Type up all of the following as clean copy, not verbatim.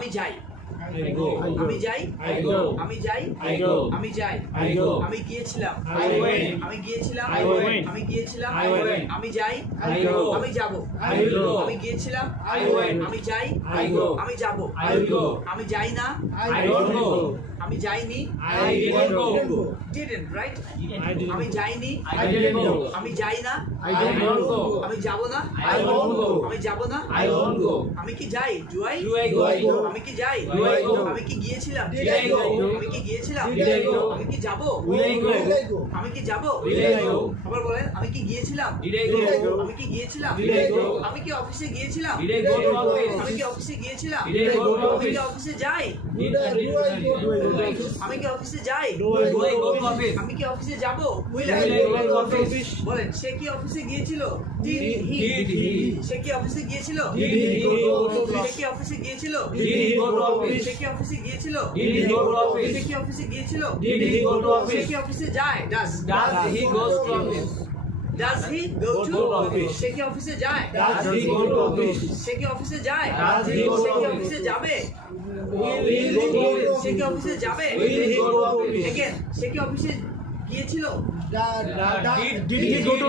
আমি যাই, I go. আমি যাই, I go. আমি যাই, I go. আমি যাই, I go. আমি গিয়েছিলাম, I went. আমি গিয়েছিলাম, I went. আমি গিয়েছিলাম, I went. আমি যাই, I go. আমি যাব, I will go. আমি গিয়েছিলাম, I went. আমি যাই, I go. আমি যাব, I will go. আমি যাই না, I don't go. আমি যাইনি, I didn't go. didn't, right? I didn't আমি go. যাইনি, I didn't go. আমি যাই না, I don't go. আমি যাব না, I won't go. আমি যাব না, I won't go. আমি কি যাই, do I? Do I go? আমি কি যাই, Do I go? আমি কি গিয়েছিলাম, Did I go? আমি কি গিয়েছিলাম, Did I go? আমি কি যাব, Will I go? আমি কি যাব, Will I go? আবার বলেন, আমি কি গিয়েছিলাম, Did I go? আমি কি গিয়েছিলাম, Did I go? আমি কি অফিসে গিয়েছিলাম, Did I go to office? আমি কি অফিসে গিয়েছিলাম, Did I go to আমি কি office? অফিসে যাই, Did I go to office? আমি কি অফিসে যাই, Do I go to office? আমি কি অফিসে যাব, Will I go to office? বলেন, সে কি অফিসে গিয়েছিল, did he, Did he? সে কি অফিসে গিয়েছিল, Did he go to say office? কি অফিসে গিয়েছিল, Did he go to office? সে কি অফিসে গিয়েছিল, Did he go to office? সে কি অফিসে গিয়েছিল, Did he go to say office? কি অফিসে যায়, does Does he go to office? does he go Go to to office? সে কি অফিসে যায়, Does he go to office? সে কি অফিসে যায়, Does he go to সে কি office? অফিসে যাবে, Will he go to office? সে কি অফিসে যাবে, Will he go to office? again সে কি অফিসে গিয়েছিল, Did he go to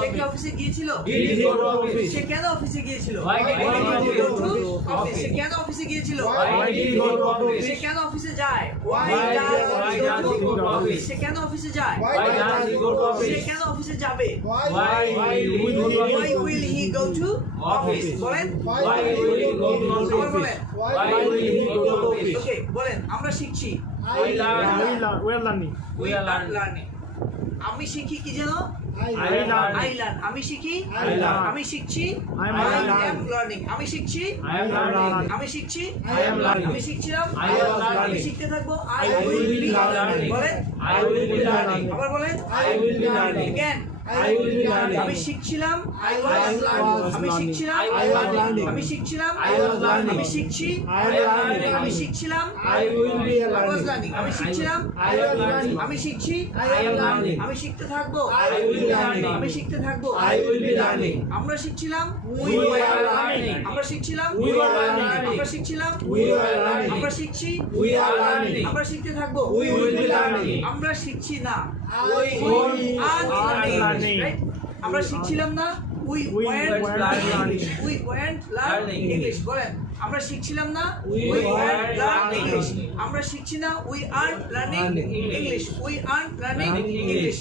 সে কি office? অফিসে গিয়েছিল, Did he go to office? সে কেন অফিসে গিয়েছিল, Why did he go to office, সে কেন অফিসে গিয়েছিল, Why did he go to say office? কেন অফিসে যায়, Why does he go to office? সে কেন অফিসে যায়, Why does he go to say office? কেন অফিসে যাবে, Why will why will he go to office, বলেন, Why will he go to আবার office? বলেন, Why will he go to office? ওকে বলেন, আমরা শিখছি, We learn. We are learning. we are learning, আমি শিখি কি যেন, I learn. I learn, আমি শিখি, I learn. আমি শিখছি, I am I learning. am learning, আমি শিখছি, I am learning. আমি শিখছি, I am learning. আমি শিখছিলাম, I am আমি learning. শিখতে থাকবো, I I will will be be learning. বলেন, I will be learning. আবার বলেন, I will be learning. again, I will be learning. আমি শিখছিলাম, I I was was learning, আমি learning. শিখছিলাম, I was learning. আমি শিখছিলাম, I was learning. আমি শিখছি, I am learning. আমি শিখছিলাম, I will be I was learning. learning, আমি শিখছিলাম, I am learning. আমি শিখছি, I am learning. আমি শিখতে থাকবো, I will be learning. আমি শিখতে থাকবো, I will be learning. আমরা শিখছিলাম, We were learning. আমরা শিখছিলাম, We were learning. আমরা শিখছিলাম, We were learning. আমরা শিখছি, We are learning. আমরা শিখতে থাকবো, We will be learning. আমরা শিখছি না, We are learning. learning, right? আমরা শিখছিলাম না, we We weren't weren't learning, learning. we weren't learning Learning. English, বলেন, আমরা শিখছিলাম না, We we weren't weren't learning learning. English, আমরা শিখছি না, we aren't learning Learning. English, we aren't learning Learning English. English.